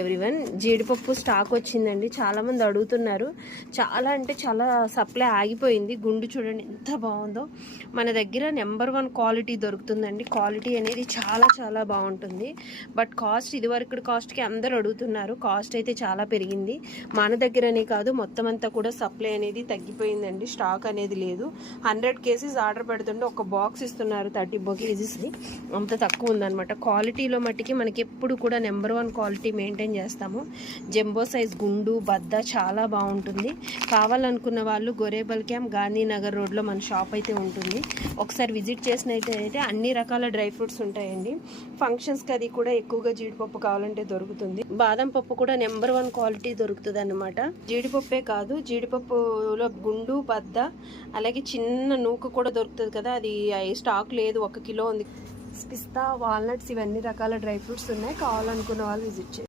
Everyone, జీడిపప్పు stock వచ్చిందండి. చాలా మంది అడుగుతున్నారు. చాలా అంటే చాలా సప్లై ఆగిపోయింది. గుండు చూడండి ఎంత బాగుందో. మన దగ్గర నెంబర్ 1 క్వాలిటీ దొరుకుతుందండి. క్వాలిటీ అనేది చాలా చాలా బాగుంటుంది. బట్ కాస్ట్ ఇదివరకు కాస్ట్కి అందరు అడుగుతున్నారు. కాస్ట్ అయితే చాలా పెరిగింది. మన దగ్గరనే కాదు, మొత్తం అంతా కూడా సప్లై అనేది తగ్గిపోయిందండి. స్టాక్ అనేది లేదు. 100 కేజీస్ ఆర్డర్ పెడుతుంటే ఒక బాక్స్ ఇస్తున్నారు 30 కేజీస్ని. అంత తక్కువ ఉందన్నమాట. క్వాలిటీలో మట్టికి మనకి ఎప్పుడు కూడా నెంబర్ 1 క్వాలిటీ మెయింటైన్ చేస్తాము. జంబో సైజ్ గుండు బద్ద చాలా బాగుంటుంది. కావాలనుకున్న వాళ్ళు గొరేబల్ క్యాంప్ గాంధీనగర్ రోడ్లో మన షాప్ అయితే ఉంటుంది. ఒకసారి విజిట్ చేసినట్టయితే అన్ని రకాల డ్రై ఫ్రూట్స్ ఉంటాయండి. ఫంక్షన్స్కి అది కూడా ఎక్కువగా జీడిపప్పు కావాలంటే దొరుకుతుంది. బాదం పప్పు కూడా నెంబర్ 1 క్వాలిటీ దొరుకుతుంది అన్నమాట. జీడిపప్పే కాదు, జీడిపప్పులో గుండు బద్ద అలాగే చిన్న నూక కూడా దొరుకుతుంది కదా, అది స్టాక్ లేదు. 1 కిలో ఉంది. పిస్తా, వాల్నట్స్ ఇవన్నీ రకాల డ్రై ఫ్రూట్స్ ఉన్నాయి. కావాలనుకున్న వాళ్ళు విజిట్ చేయండి.